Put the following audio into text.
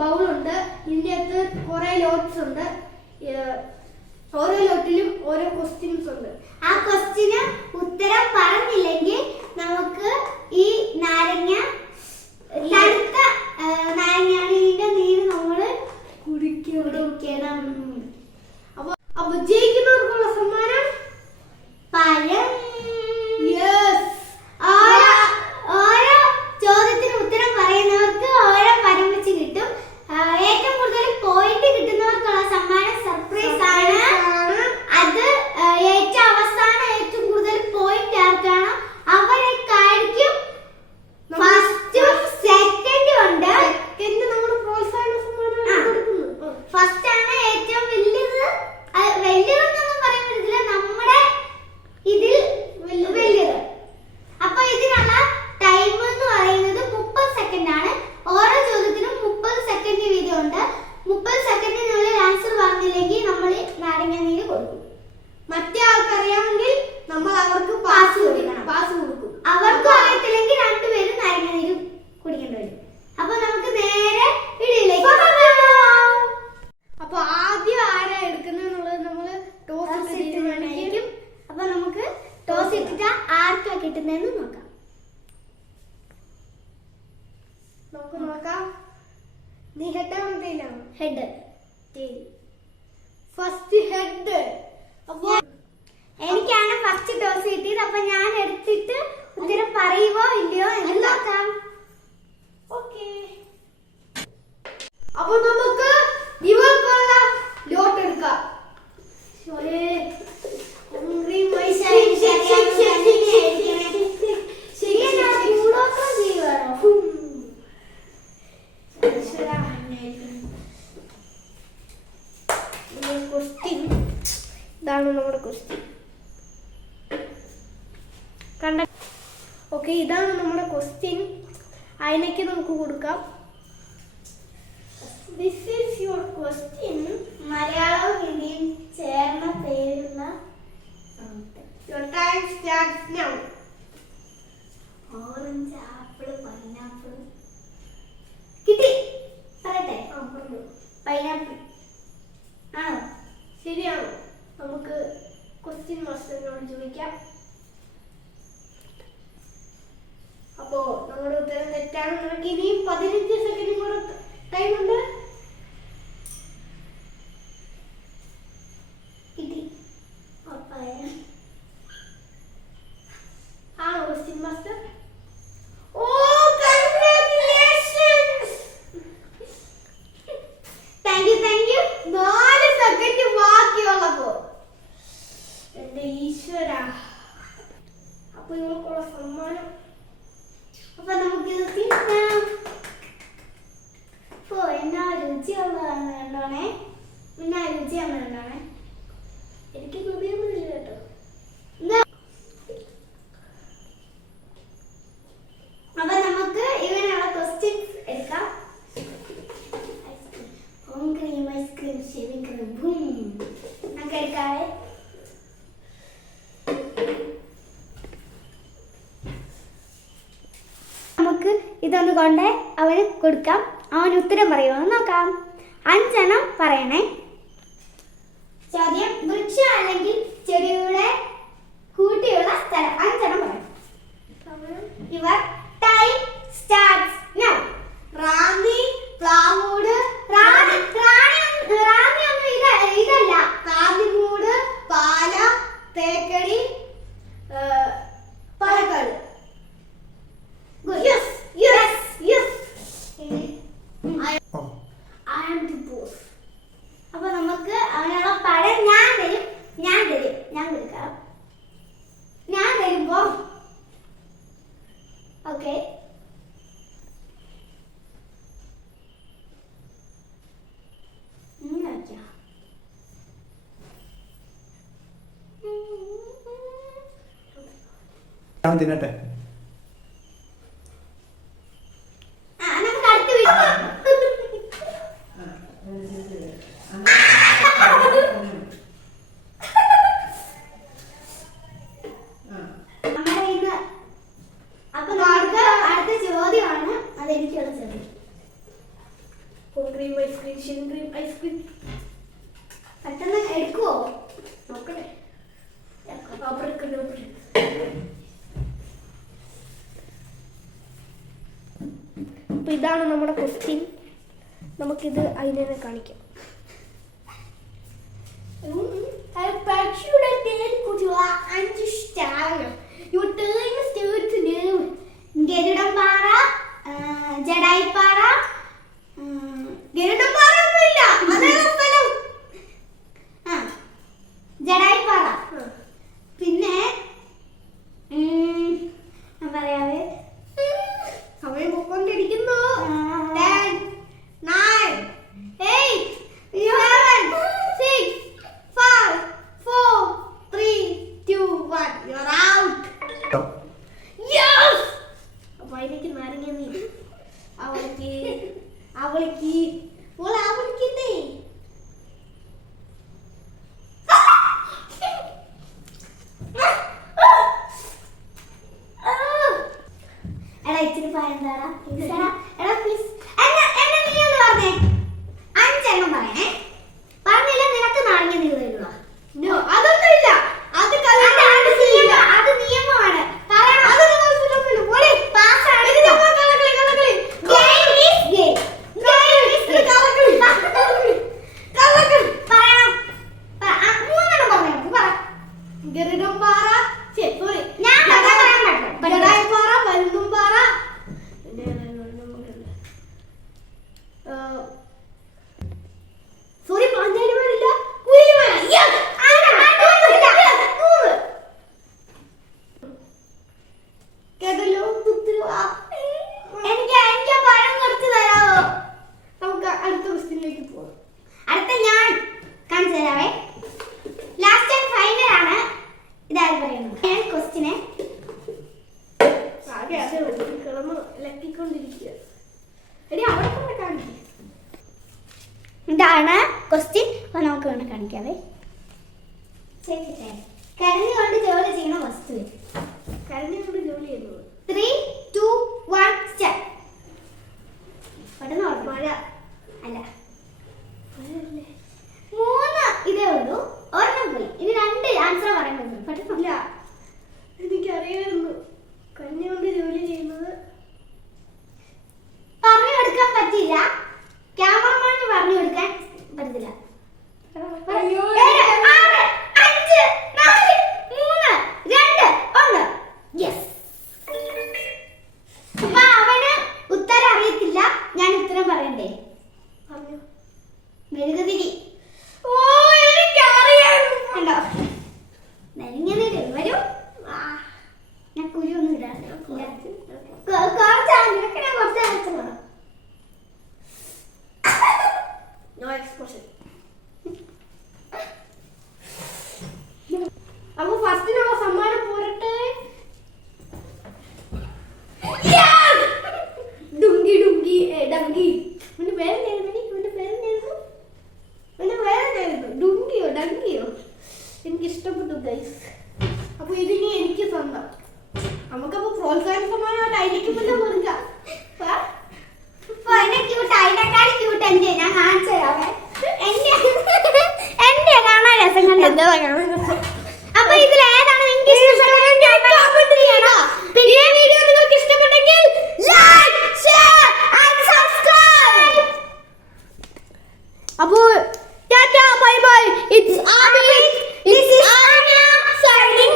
ബൗളുണ്ട്. ഇതിൻ്റെ അകത്ത് കുറേ ലോട്ട്സ് ഉണ്ട്. ഓരോ ലോട്ടിലും ഓരോ ക്വസ്റ്റ്യൻസ് ഉണ്ട്. ആ ക്വസ്റ്റ്യന് ഉത്തരം പറഞ്ഞില്ലെങ്കിൽ നമുക്ക് ഈ നാരങ്ങ തണുത്ത നാരങ്ങാനീരിന്റെ നീര് നമ്മള് കുടിക്കണം. അപ്പൊ ജയിക്കുന്നവർക്കുള്ള സമ്മാനം പഴം. ഓരോ ചോദ്യത്തിന് ഉത്തരം പറയുന്നവർക്ക് ഓരോ പഴം വെച്ച് കിട്ടും. ഏറ്റവും കൂടുതൽ പോയിന്റ് കിട്ടുന്നവർക്കുള്ള സമ്മാനം സർപ്രൈസ് ആണ്. അത് ഏറ്റവും അവസാനം ഏറ്റവും കൂടുതൽ പോയിന്റ് ആർക്കാണോ അവരെക്കായിരിക്കും ഫസ്റ്റും സെക്കൻഡും ഉണ്ട്. സെക്കൻഡ് നമ്മൾ പ്രോത്സാഹന സമ്മാനം കൊടുക്കുന്നു. ഫസ്റ്റ് ആണ് ഏറ്റവും വലിയത്. വലിയതെന്നൊന്നും പറയാൻ പറ്റില്ല, നമ്മുടെ ഇതിൽ വലിയത്. അപ്പൊ ഇതിനുള്ള ടൈം എന്ന് പറയുന്നത് 30 സെക്കൻഡ് ആണ്. ഓരോ ചോദ്യത്തിനും 30 സെക്കൻഡ് വീതം ഉണ്ട്. 30 സെക്കൻഡിനുള്ളിൽ ആൻസർ പറഞ്ഞില്ലെങ്കിൽ നമ്മൾ നാരങ്ങ നീര് കൊടുക്കും. മറ്റേ ആൾക്കറിയാമെങ്കിൽ നമ്മൾ അവർക്ക് പാസ് കൊടുക്കും. അവർക്കും അറിയത്തില്ലെങ്കിൽ രണ്ടുപേരും നാരങ്ങ നീര് കുടിക്കേണ്ടി വരും. അപ്പൊ നമുക്ക് നേരെ വീഡിയോയിലേക്ക് പോകാം. അപ്പൊ ആദ്യം ആരാ എടുക്കുന്നുള്ളത് നമ്മൾ ടോസ് തീരുമാനിക്കും. അപ്പൊ നമുക്ക് ടോസ് ഇട്ടിട്ട് ആർക്കാ കിട്ടുന്നതെന്ന് നോക്കാം. നമുക്ക് നോക്കാം. നീ ഹെഡ് ആണോ? ഹെഡ്. First head. അപ്പൊ എനിക്കാണ് ഫസ്റ്റ് ടോസ് കിട്ടിയത്. അപ്പൊ ഞാൻ എടുത്തിട്ട് ഉത്തരം പറയുവോ ഇല്ലയോ എന്ന് നോക്കാം. ഓക്കേ. അപ്പൊ നമുക്ക് ഇവർക്കുള്ള ലോട്ട് എടുക്കാം. ഇതാണ് നമ്മുടെ ക്വസ്റ്റ്യൻ. ഓക്കെ, ഇതാണ് നമ്മുടെ ക്വസ്റ്റ്യൻ. അതിനൊക്കെ നമുക്ക് കൊടുക്കാം. This is your question. മലയാളവും ഹിന്ദിയും ചേർന്ന പേരുള്ള Your time starts now. Orange, apple, pineapple. കിട്ടി. പറയട്ടെ? പൈനാപ്പിൾ ആണോ? ശരിയാണോ? നമുക്ക് ക്വസ്റ്റ്യൻ മാസ്റ്ററിനോട് ചോദിക്കാം. അപ്പോ നമ്മുടെ ഉത്തരം തെറ്റാണ്. നമുക്ക് ഇനിയും 15 സെക്കൻഡും കൂടെ ടൈം ഉണ്ട്. കിട്ടി. പപ്പായ ആണോ question master? Thank you. 4 second ബാക്കിയുള്ളപ്പോ എന്റെ ഈശ്വര. അപ്പൊ ഇവർക്കുള്ള സമ്മാനം. അപ്പൊ നമുക്കിത് തിന്നാം. എന്നാ രുചിയുള്ളതാണ് കണ്ടോണേ. എന്നാ രുചിയാണ് കണ്ടോണേ. എനിക്ക് രുചിയൊന്നുമില്ല കേട്ടോ. അപ്പൊ നമുക്ക് ഇവനുള്ള ക്വസ്റ്റ്യൻസ് എടുക്കാം. Home cream, ice cream, shaving cream, boom. നമുക്ക് എടുക്കാവേ. നമുക്ക് ഇതൊന്ന് കൊണ്ട് അവന് കൊടുക്കാം. അവൻ ഉത്തരം പറയുമോ നോക്കാം. 5 എണ്ണം പറയണേ. ചോദ്യം: വൃക്ഷം അല്ലെങ്കിൽ ചെടിയുടെ കൂട്ടിയുള്ള സ്ഥലം. 5 എണ്ണം പറയണം. Your time starts now. Ranni, Plavood, റാണിയൊന്നും ഇതല്ല. കാഞ്ഞിമൂട്, പാല, Thekkady, Palakkad. Yes, yes, yes. I am the boss. അപ്പൊ നമുക്ക് അവനുള്ള പഴം ഞാൻ തരും. ഞാൻ കൊടുക്കാം. ഞാൻ തരുമ്പോ ഓക്കെ. തിന്നട്ടെ. നമുക്ക് അടുത്ത വീഡിയോ. അപ്പൊ അടുത്ത ചോദ്യമാണ്. അതെനിക്കുള്ള ചോദ്യം. Cream ice cream. പെട്ടെന്ന് എടുക്കുവോ? നോക്കണേ. അപ്പൊ ഇതാണ് നമ്മുടെ ക്വസ്റ്റ്യൻ. നമുക്കിത് അതിനെ കാണിക്കാം. പക്ഷിയുടെ പേര് കുറിച്ചുള്ള 5 സ്റ്റാറുകൾ. ഗരുഡംപാറ, ജഡായിപ്പാറ, ഗരുഡംപാറ ഒന്നുമില്ല, അതേതാ സ്ഥലം? ജഡായിപ്പാറ. പിന്നെ ഞാൻ പറയാവേ, സമയം പൊക്കൊണ്ടിരിക്കുന്നു. 10, 9, 8, 7, 6, 5, 4, 3, 2, 1. You're out. Yes. അപ്പൊ അതിലേക്ക് നാരങ്ങ നീ അവളിക്ക് എടാ ഇച്ചിരി പറയാ. എടാ പ്ലീസ് എന്നെ നീ ഒന്ന് പറഞ്ഞേ. 5 എണ്ണം പറയണേ. പറഞ്ഞില്ല നിനക്ക് നാരങ്ങ നീര് തരുക. അതൊന്നുമില്ല. അത് അത് നിയമമാണ്. പറയണം. പാസ്സാണ്. പറയണം. 3 പറഞ്ഞു. പറ. ഗരുഡംപാറ, സോറി, ഞാൻ പറയാൻ പറ്റും. ജഡായിപ്പാറ, പരുന്തുംപാറ, സോറി, പാഞ്ചാലിമല, കുയിലിമല. കേട്ടല്ലോ? എനിക്ക് പഴം കുറച്ച് തരാമോ? നമുക്ക് അടുത്ത ക്വസ്റ്റ്യനിലേക്ക് പോകാം. അടുത്ത ഞാൻ കാണിച്ചു തരാവേ. ലാസ്റ്റ് ആൻഡ് ഫൈനൽ ആണ്. ഇതാരും പറയുന്നത് ക്വസ്റ്റിനെ ആകെ അത് കിടന്ന് ഇളക്കിക്കൊണ്ടിരിക്കുക. എടി അവിടെ കൊണ്ട് കാണിക്കുക. ഇതാണ് ക്വസ്റ്റ്യൻ. അപ്പൊ നമുക്ക് വേണം കാണിക്കാവേ. കരഞ്ഞുകൊണ്ട് ജോലി ചെയ്യണ വസ്തു. കരഞ്ഞുകൊണ്ട് ജോലി ചെയ്യുന്നത്. 3, 2, 1 സ്റ്റാർട്ട്. പെട്ടെന്ന് മഴ. അല്ല, 3 ഇതേ ഉള്ളൂ. ഒരെണ്ണം പോയി. ഇനി 2 ആൻസർ പറയാൻ പറ്റും. പെട്ടെന്നില്ല. എനിക്കറിയായിരുന്നു കരഞ്ഞുകൊണ്ട് ജോലി ചെയ്യുന്നത്. പറഞ്ഞു കൊടുക്കാൻ പറ്റില്ല. ക്യാമറമാന് പറഞ്ഞു കൊടുക്കാൻ പറ്റില്ല. അയ്യോ. 7, 6, 5, 4, 3, 2, 1. യെസ്. അപ്പൊ അവന് ഉത്തരം അറിയത്തില്ല. ഞാൻ ഉത്തരം പറയണ്ടേ? പറഞ്ഞു. മെഴുകുതിരി. ഓ, എനിക്കറിയായിരുന്നു. കണ്ടോ? നെരിഞ്ഞതിരി വരും. ഞാൻ കുരുവൊന്നും ഇടാണ്ട്. കുറച്ച് ആൻസർ പറ. No expression. അപ്പൊ ഫസ്റ്റിനുള്ള സമ്മാനം പോരട്ടെ. Dungi Dungi Dunki. ഇവന്റെ പേരെന്തായിരുന്നു? ഡുങ്കിയോ ഡങ്കിയോ? എനിക്ക് ഇഷ്ടപ്പെട്ടു ഗൈസ്. അപ്പൊ ഇതിനി എനിക്ക് സ്വന്തം. നമുക്കപ്പോ പ്രോത്സാഹന സമ്മാനമായിട്ട് അതിലേക്ക് മുന്നേ കൊടുക്കാം. അതിനെക്കാൾ ക്യൂട്ട് എന്റെ ഞാൻ കാണിച്ചു തരാവേ. എന്റെ കാണാൻ രസം കണ്ടോ? അപ്പൊ ഇതിൽ ഏതാണ് നിങ്ങൾക്ക് പിന്നെ വീഡിയോ നിങ്ങൾക്ക് ഇഷ്ടപ്പെട്ടെങ്കിൽ ലൈക്ക്, ഷെയർ ആൻഡ് സബ്സ്ക്രൈബ്. അപ്പോ tata bye bye. It's Abhi. This is Anya signing